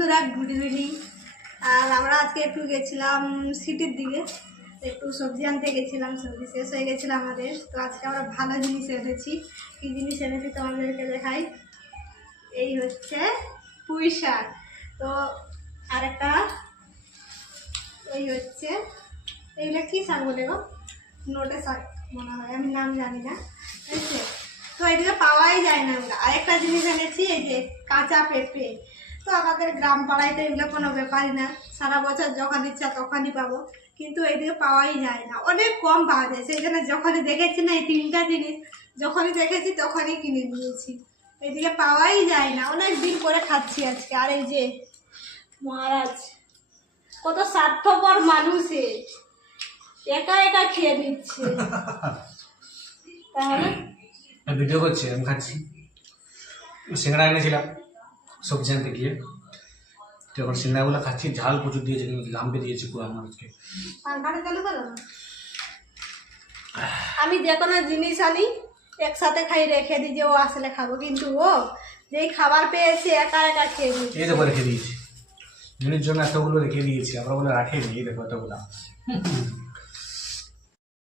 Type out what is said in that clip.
বন্ধুরা, good evening. আর আমরা আজকে একটু গেছিলাম সিটির দিকে, একটু সবজি আনতে গেছিলাম, সবজি শেষ হয়ে গেছিলো আমাদের। তো আজকে আমরা ভালো জিনিস এনেছি। কী জিনিস এনেছি তোমাদেরকে দেখাই। এই হচ্ছে পুঁই শাক, তো আরেকটা এই হচ্ছে, এইগুলো কী শাক বলে গো, নোটে শাক মনে হয়, আমি নাম জানি না, ঠিক আছে। তো এদিকে পাওয়াই যায় না। আমরা আরেকটা জিনিস এনেছি, এই যে কাঁচা পেঁপে। তো আমাদের গ্রাম পাড়ায় তো এগুলো কোনো ব্যাপারই না, সারা বছর যখন ইচ্ছা তখনই পাবো, কিন্তু এইদিকে পাওয়াই যায় না, অনেক কম পাওয়া যায়। সেই জন্য যখনই দেখেছি না এই তিনটা জিনিস, যখনই দেখেছি তখনই কিনে নিয়েছি। এইদিকে পাওয়াই যায় না, অনেক দিন করে খাচ্ছি আজকে। আর এই যে মহারাজ কত স্বার্থপর মানুষ, একা একা খেয়ে নিচ্ছে। তাহলে ভিডিও করছি, আমি খাচ্ছি। সিঙ্গাড়া এনেছিলাম সবজি আনতে গিয়ে, তো এখন সিঙ্গাড়াগুলো খাচ্ছি। ঝাল প্রচুর দিয়েছে, কিন্তু লাম্পে দিয়েছি পুরো মানুষকে। পাঙ্খাটা চালু করো না। আমি যে কোনো জিনিস আনি একসাথে খাই, রেখে দিই যে ও আসলে খাবো, কিন্তু ও যেই খাবার পেয়েছে একা একা খেয়ে নিচ্ছে। এই দেখো রেখে দিয়েছি, জিনিস জন্য এতগুলো রেখে দিয়েছি। আমরা বলে রাখেনি, এই দেখো এতগুলো।